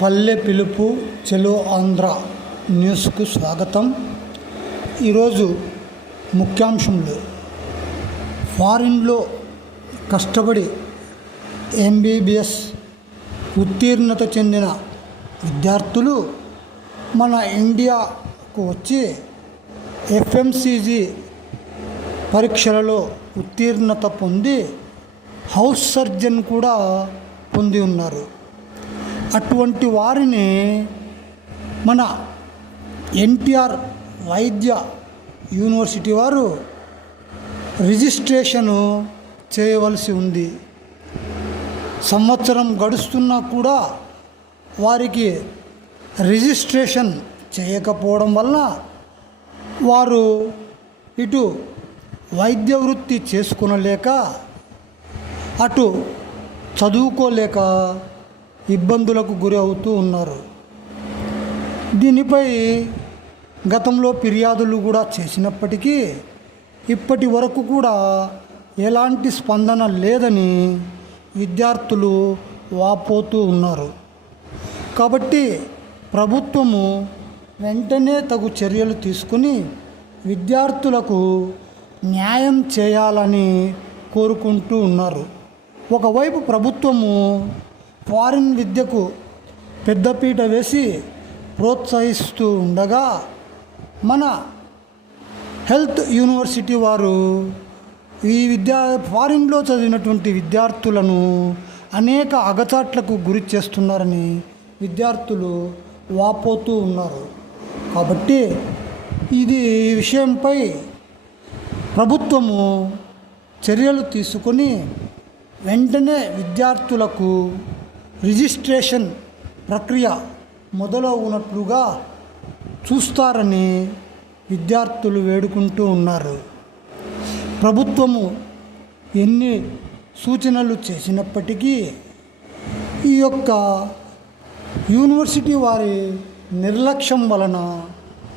పల్లె పిలుపు చెలో ఆంధ్ర న్యూస్కు స్వాగతం. ఈరోజు ముఖ్యాంశంలో ఫారిన్లో కష్టపడి ఎంబీబీఎస్ ఉత్తీర్ణత చెందిన విద్యార్థులు మన ఇండియాకు వచ్చి ఎఫ్ఎంసీజీ పరీక్షలలో ఉత్తీర్ణత పొంది హౌస్ సర్జన్ కూడా పొంది ఉన్నారు. అటువంటి వారిని మన ఎన్టీఆర్ వైద్య యూనివర్సిటీ వారు రిజిస్ట్రేషను చేయవలసి ఉంది. సంవత్సరం గడుస్తున్నా కూడా వారికి రిజిస్ట్రేషన్ చేయకపోవడం వల్ల వారు ఇటు వైద్య వృత్తి చేసుకొనలేక అటు చదువుకోలేక ఇబ్బందులకు గురి అవుతూ ఉన్నారు. దీనిపై గతంలో ఫిర్యాదులు కూడా చేసినప్పటికీ ఇప్పటి వరకు కూడా ఎలాంటి స్పందన లేదని విద్యార్థులు వాపోతూ ఉన్నారు. కాబట్టి ప్రభుత్వము వెంటనే తగు చర్యలు తీసుకుని విద్యార్థులకు న్యాయం చేయాలని కోరుకుంటూ ఉన్నారు. ఒకవైపు ప్రభుత్వము ఫారిన్ విద్యకు పెద్దపీట వేసి ప్రోత్సహిస్తూ ఉండగా మన హెల్త్ యూనివర్సిటీ వారు ఈ ఫారిన్లో చదివినటువంటి విద్యార్థులను అనేక అగచాట్లకు గురి చేస్తున్నారని విద్యార్థులు వాపోతూ ఉన్నారు. కాబట్టి ఈ విషయంపై ప్రభుత్వము చర్యలు తీసుకొని వెంటనే విద్యార్థులకు రిజిస్ట్రేషన్ ప్రక్రియ మొదలవునట్లుగా చూస్తారని విద్యార్థులు వేడుకుంటూ ఉన్నారు. ప్రభుత్వము ఎన్ని సూచనలు చేసినప్పటికీ ఈ యొక్క యూనివర్సిటీ వారి నిర్లక్ష్యం వలన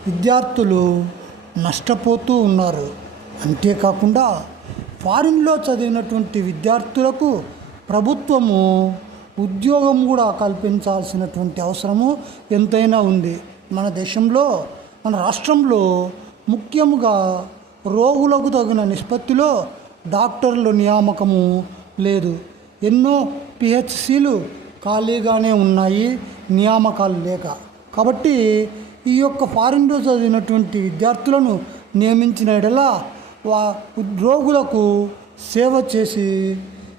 విద్యార్థులు నష్టపోతూ ఉన్నారు. అంతేకాకుండా ఫారిన్లో చదివినటువంటి విద్యార్థులకు ప్రభుత్వము ఉద్యోగం కూడా కల్పించాల్సినటువంటి అవసరము ఎంతైనా ఉంది. మన దేశంలో మన రాష్ట్రంలో ముఖ్యముగా రోగులకు తగిన నిష్పత్తిలో డాక్టర్ల నియామకము లేదు. ఎన్నో పిహెచ్సిలు ఖాళీగానే ఉన్నాయి, నియామకాలు లేక. కాబట్టి ఈ యొక్క ఫారిన్లో చదివినటువంటి విద్యార్థులను నియమించిన ఎడల రోగులకు సేవ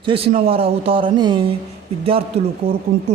చేసిన వారు అవుతారని విద్యార్థులు కోరుకుంటూ